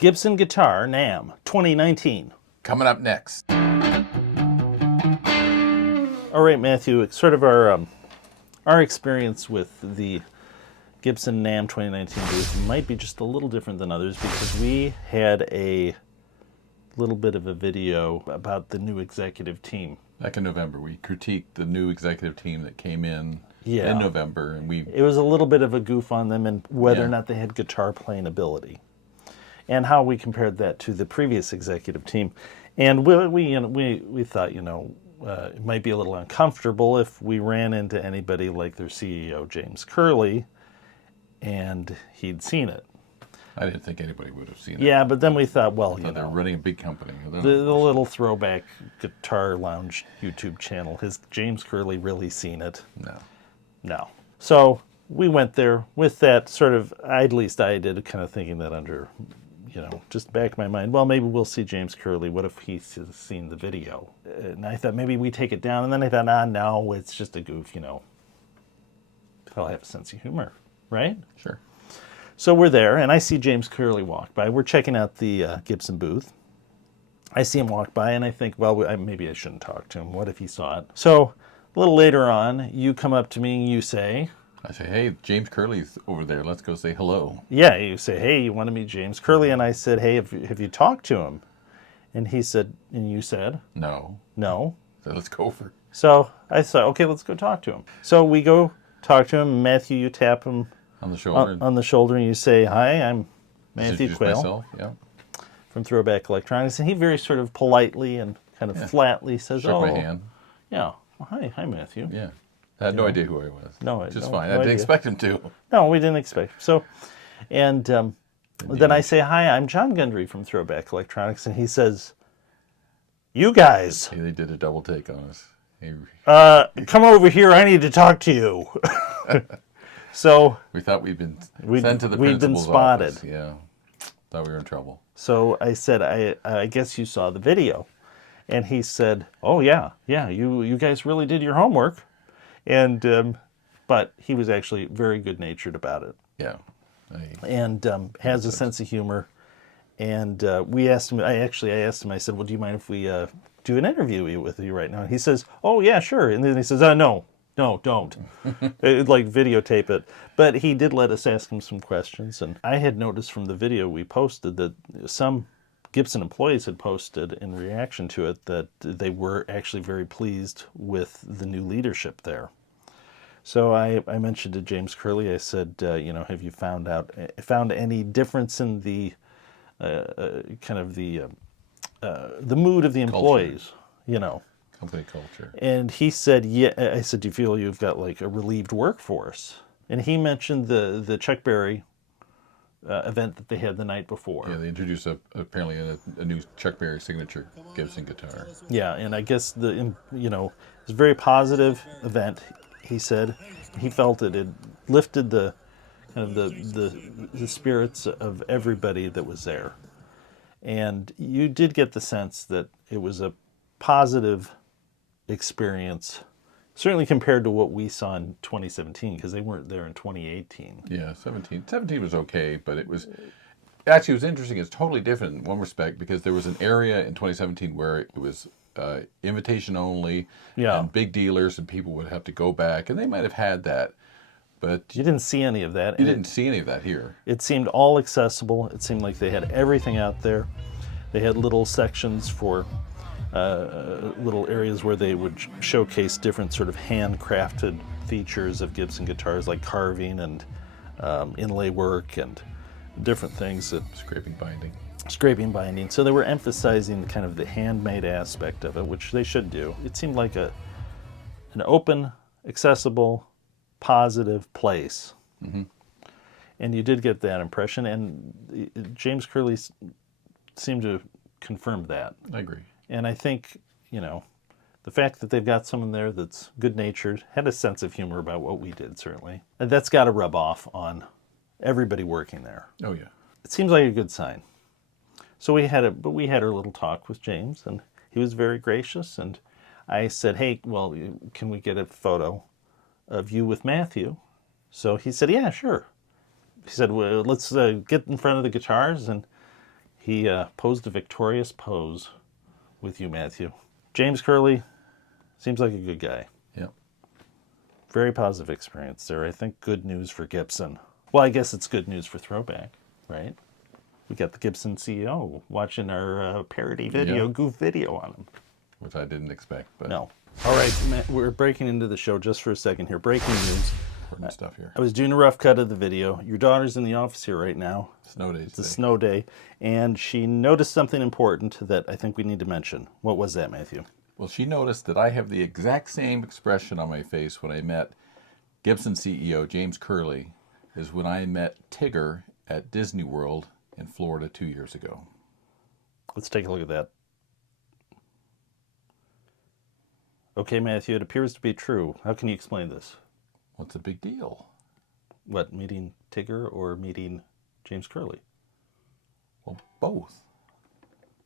Gibson Guitar NAMM 2019. Coming up next. All right, Matthew, it's sort of our experience with the Gibson NAMM 2019 booth might be just a little different than others because we had a little bit of a video about the new executive team. Back in November, we critiqued the new executive team that came in November, and it was a little bit of a goof on them and whether or not they had guitar playing ability, and how we compared that to the previous executive team. And we thought, it might be a little uncomfortable if we ran into anybody like their CEO, James Curley, and he'd seen it. I didn't think anybody would have seen it. Yeah, but then we thought, well, they're running a big company. The little throwback Guitar Lounge YouTube channel, has James Curley really seen it? No. So we went there with that sort of, at least I did, kind of thinking that under, just back of my mind, well, maybe we'll see James Curley. What if he's seen the video? And I thought maybe we take it down. And then I thought, no, it's just a goof, He'll have a sense of humor, right? Sure. So we're there, and I see James Curley walk by. We're checking out the Gibson booth. I see him walk by, and I think, well, maybe I shouldn't talk to him. What if he saw it? So a little later on, you come up to me and you say... I say, hey, James Curley's over there. Let's go say hello. Yeah, you say, hey, you want to meet James Curley? And I said, hey, have you talked to him? And he said, and you said? No. So let's go over. So I said, okay, let's go talk to him. So we go talk to him. Matthew, you tap him on the shoulder. On the shoulder, and you say, hi, I'm Matthew Quayle. Myself, yeah. From Throwback Electronics. And he very sort of politely and kind of flatly says, shook my hand. Yeah. Well, hi, Matthew. Yeah. I had no idea who I was. No, Which is fine. I didn't expect him to. No, we didn't expect him. So, and then I say, hi, I'm John Gundry from Throwback Electronics. And he says, you guys. Hey, they did a double take on us. Come over here. I need to talk to you. So we thought we'd been sent to the principal's spotted. Office. Yeah, thought we were in trouble. So I said, I guess you saw the video, and he said, oh yeah, you guys really did your homework, and but he was actually very good natured about it. Yeah, and has a sense of humor, and we asked him. I asked him. I said, well, do you mind if we do an interview with you right now? And he says, oh yeah, sure. And then he says, no, don't. Like videotape it. But he did let us ask him some questions. And I had noticed from the video we posted that some Gibson employees had posted in reaction to it that they were actually very pleased with the new leadership there. So I mentioned to James Curley, I said, have you found any difference in the kind of the mood of the employees, Company culture. And he said, yeah. I said, do you feel you've got like a relieved workforce? And he mentioned the Chuck Berry event that they had the night before. Yeah, they introduced apparently a new Chuck Berry signature Gibson guitar. Yeah, and I guess it was a very positive event. He said he felt it lifted the kind of the spirits of everybody that was there, and you did get the sense that it was a positive experience, certainly compared to what we saw in 2017, because they weren't there in 2018. Yeah, 17 was okay, but it was interesting. It's totally different in one respect, because there was an area in 2017 where it was invitation only, and big dealers, and people would have to go back, and they might have had that, but you didn't see any of that. You didn't see any of that here. It seemed all accessible. It seemed like they had everything out there. They had little sections for little areas where they would showcase different sort of handcrafted features of Gibson guitars, like carving and inlay work and different things. Scraping binding. So they were emphasizing kind of the handmade aspect of it, which they should do. It seemed like an open, accessible, positive place. Mm-hmm. And you did get that impression, and James Curley seemed to confirm that. I agree. And I think, the fact that they've got someone there that's good-natured, had a sense of humor about what we did, certainly, and that's got to rub off on everybody working there. Oh, yeah. It seems like a good sign. So we had our little talk with James, and he was very gracious, and I said, hey, well, can we get a photo of you with Matthew? So he said, yeah, sure. He said, well, let's get in front of the guitars, and He posed a victorious pose with you, Matthew. James Curley seems like a good guy. Yep. Very positive experience there. I think good news for Gibson. Well, I guess it's good news for Throwback, right? We got the Gibson CEO watching our parody video, goof video on him. Which I didn't expect, but No. All right, Matt, we're breaking into the show just for a second here. Breaking news. important stuff here. I was doing a rough cut of the video. Your daughter's in the office here right now. Snow days. It's a snow day, and she noticed something important that I think we need to mention. What was that, Matthew? Well, she noticed that I have the exact same expression on my face when I met Gibson CEO James Curley as when I met Tigger at Disney World in Florida 2 years ago. Let's take a look at that. Okay, Matthew, it appears to be true. How can you explain this? What's the big deal? What, meeting Tigger or meeting James Curley? Well, both.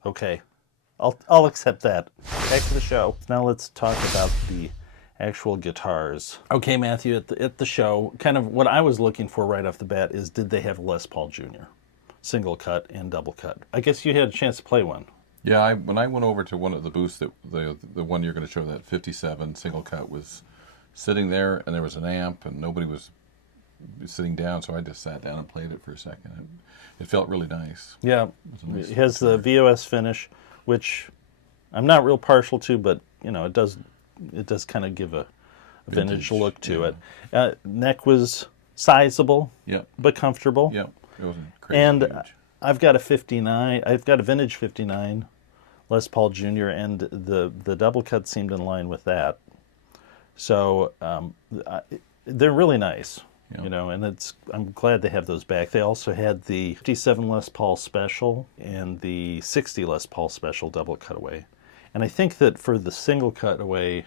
Okay, I'll accept that. Back to the show. Now let's talk about the actual guitars. Okay, Matthew, at the show, kind of what I was looking for right off the bat is, did they have Les Paul Jr., single cut and double cut? I guess you had a chance to play one. Yeah, when I went over to one of the booths, that the one you're going to show, that 57 single cut, was sitting there, and there was an amp, and nobody was sitting down, so I just sat down and played it for a second. It felt really nice. Yeah, Nice it has the VOS finish, which I'm not real partial to, but it does kind of give a vintage look to it. Neck was sizable, but comfortable. Yep, it wasn't crazy And huge. I've got a vintage 59 Les Paul Jr., and the double cut seemed in line with that. So they're really nice, and I'm glad they have those back. They also had the 57 Les Paul Special and the 60 Les Paul Special double cutaway. And I think that for the single cutaway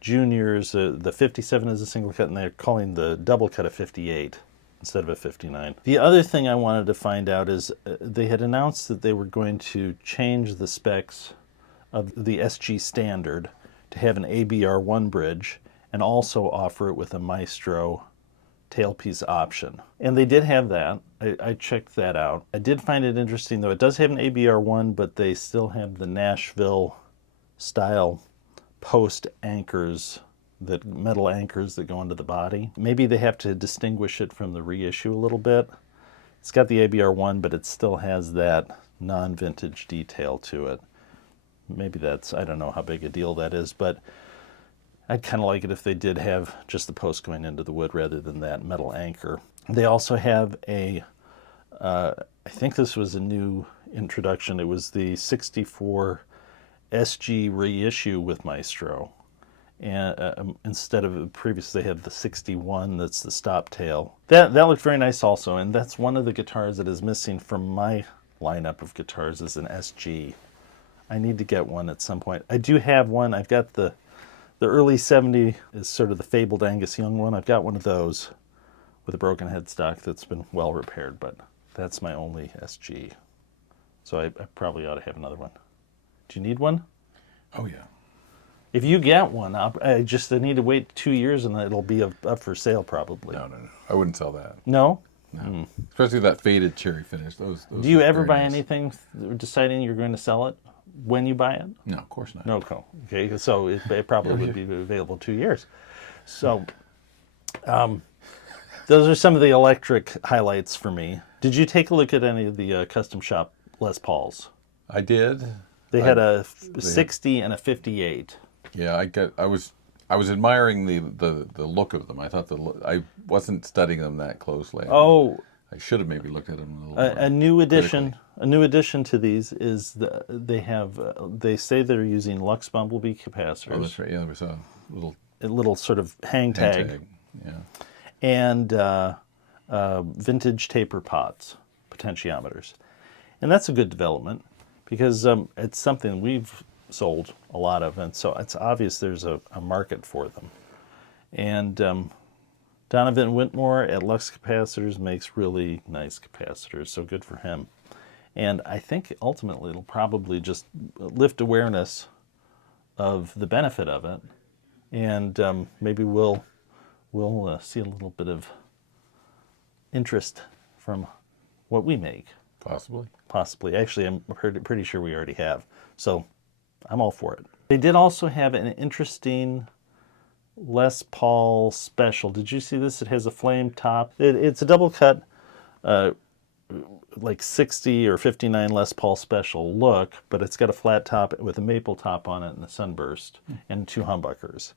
juniors, the 57 is a single cut, and they're calling the double cut a 58 instead of a 59. The other thing I wanted to find out is they had announced that they were going to change the specs of the SG Standard to have an ABR1 bridge and also offer it with a Maestro tailpiece option. And they did have that. I checked that out. I did find it interesting, though. It does have an ABR1, but they still have the Nashville style post anchors, that metal anchors that go into the body. Maybe they have to distinguish it from the reissue a little bit. It's got the ABR1, but it still has that non-vintage detail to it. Maybe I don't know how big a deal that is, but I'd kind of like it if they did have just the post going into the wood rather than that metal anchor. They also have I think this was a new introduction. It was the 64 SG reissue with Maestro. And instead of previously they had the 61, that's the stop tail. That looked very nice also, and that's one of the guitars that is missing from my lineup of guitars is an SG. I need to get one at some point. I do have one. I've got the early 70 is sort of the fabled Angus Young one. I've got one of those with a broken headstock that's been well repaired, but that's my only SG. So I probably ought to have another one. Do you need one? Oh, yeah. If you get one, I need to wait 2 years and it'll be up for sale probably. No. I wouldn't sell that. No? No. Especially that faded cherry finish. Those Do you look ever very buy nice. anything deciding you're going to sell it when you buy it? No, of course not. No. Okay, so it probably would be available 2 years. So those are some of the electric highlights for me. Did you take a look at any of the custom shop Les Pauls? I did. They had a 60 and a 58. Yeah, I was admiring the look of them. I thought I wasn't studying them that closely. Oh, I should have maybe looked at them a little more a new addition. critically. A new addition to these is they say they're using Lux Bumblebee capacitors. Oh, that's right. Yeah, there was a little sort of hang tag. Yeah. And vintage taper pots, potentiometers. And that's a good development because it's something we've sold a lot of, and so it's obvious there's a market for them. And Donovan Whitmore at Lux Capacitors makes really nice capacitors, so good for him. And I think ultimately it'll probably just lift awareness of the benefit of it, and maybe we'll see a little bit of interest from what we make. Possibly. possibly. Actually, I'm pretty sure we already have. So I'm all for it. They did also have an interesting Les Paul special. Did you see this? It has a flame top. It's a double cut, like 60 or 59 Les Paul special look, but it's got a flat top with a maple top on it and a sunburst and 2 humbuckers.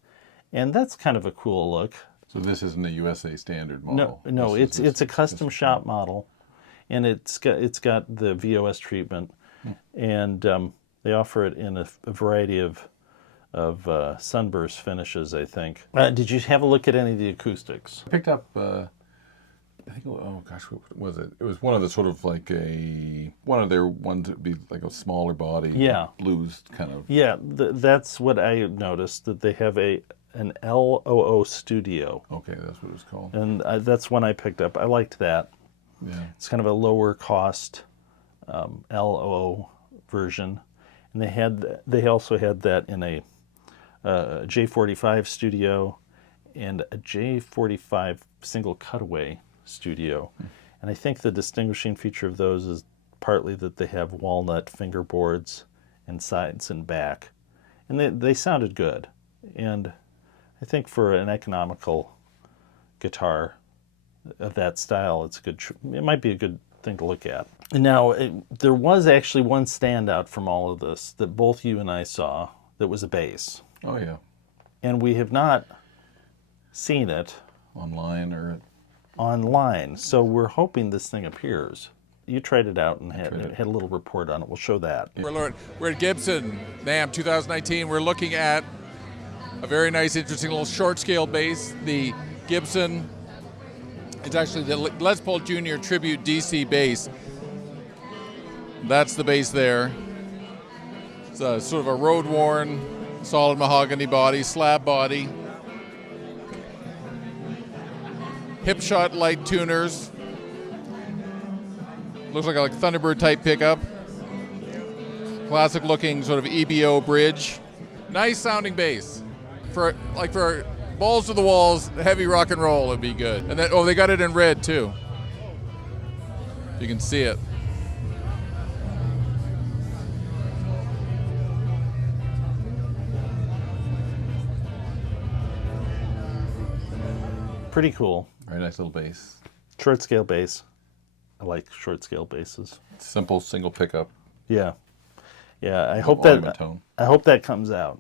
And that's kind of a cool look. So this isn't a USA standard model? No, it's a custom shop model, and it's got the VOS treatment, and they offer it in a variety of sunburst finishes, I think. Did you have a look at any of the acoustics? I picked up, I think, oh gosh, what was it? It was one of the sort of like one of their ones that would be like a smaller body, blues kind of. Yeah, that's what I noticed, that they have an LOO Studio. Okay, that's what it was called. And that's one I picked up. I liked that. Yeah. It's kind of a lower cost LOO version. And they also had that in a J45 Studio and a J45 single cutaway Studio. And I think the distinguishing feature of those is partly that they have walnut fingerboards and sides and back. And they sounded good. And I think for an economical guitar of that style, it might be a good thing to look at. Now, there was actually one standout from all of this that both you and I saw that was a bass. Oh, yeah. And we have not seen it online. So we're hoping this thing appears. You tried it out and had a little report on it. We'll show that. We're at Gibson NAMM 2019. We're looking at a very nice, interesting little short scale bass. The Gibson, it's actually the Les Paul Jr. Tribute DC bass. That's the bass there. It's a sort of a road-worn, solid mahogany body, slab body. Hipshot light tuners. Looks like a Thunderbird type pickup. Classic looking sort of EBO bridge. Nice sounding bass. For balls to the walls, heavy rock and roll would be good. And then, they got it in red too. You can see it. Pretty cool. Very nice little bass. Short scale bass. I like short scale basses. Simple single pickup. Yeah. I hope that comes out.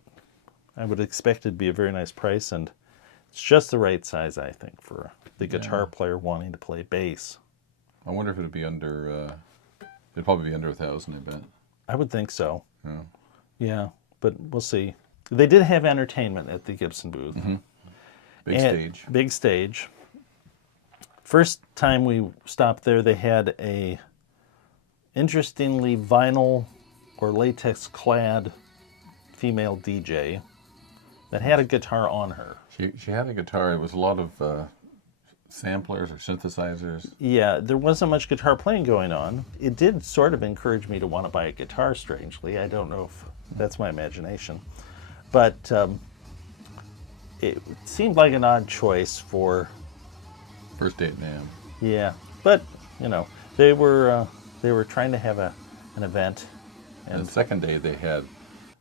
I would expect it to be a very nice price, and it's just the right size, I think, for the guitar player wanting to play bass. I wonder if it'd be under. It'd probably be under 1,000, I bet. I would think so. Yeah. Yeah, but we'll see. They did have entertainment at the Gibson booth. Mm-hmm. Big stage. First time we stopped there, they had a interestingly vinyl or latex clad female DJ that had a guitar on her. She had a guitar. It was a lot of samplers or synthesizers. Yeah, there wasn't much guitar playing going on. It did sort of encourage me to want to buy a guitar, strangely. I don't know if that's my imagination. But it seemed like an odd choice for... First date NAMM. Yeah, but, they were trying to have an event. And the second day they had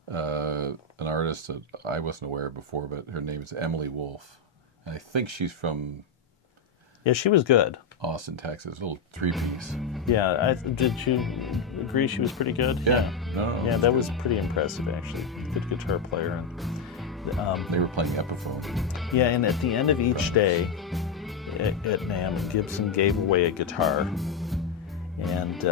an artist that I wasn't aware of before, but her name is Emily Wolf. And I think she's from... Yeah, she was good. Austin, Texas, a little 3-piece. Yeah, did you agree she was pretty good? Yeah. No, that was pretty impressive, actually. Good guitar player. And, they were playing Epiphone. Yeah, and at the end of each day at NAMM, Gibson gave away a guitar. And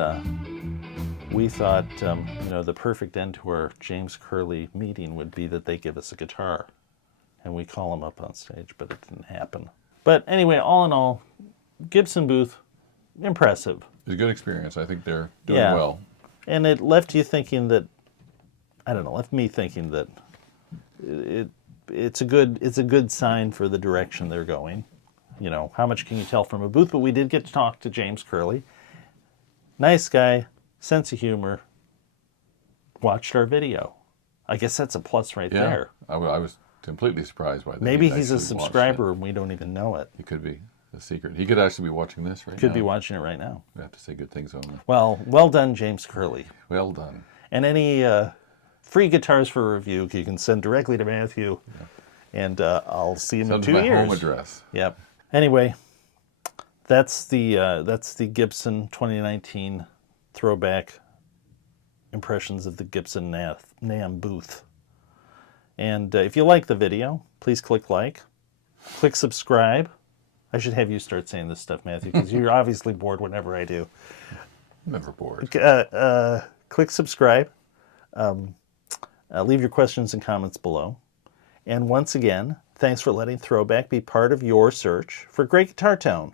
we thought, the perfect end to our James Curley meeting would be that they give us a guitar. And we call him up on stage, but it didn't happen. But anyway, all in all, Gibson booth, impressive. It was a good experience. I think they're doing well. And it left you thinking that, left me thinking that it's a good sign for the direction they're going. How much can you tell from a booth? But we did get to talk to James Curley. Nice guy, sense of humor. Watched our video. I guess that's a plus right there. I was completely surprised by that. Maybe he's a subscriber and we don't even know it. He could be. The secret. He could actually be watching this right now. Could be watching it right now. We have to say good things on him. Well done, James Curley. Well done. And any free guitars for review, you can send directly to Matthew, and I'll see him in 2 years. Send my home address. Yep. Anyway, that's the Gibson 2019 throwback impressions of the Gibson NAMM booth. And if you like the video, please click like, click subscribe. I should have you start saying this stuff, Matthew, because you're obviously bored whenever I do. Never bored. Click subscribe. Leave your questions and comments below. And once again, thanks for letting Throwback be part of your search for great guitar tone.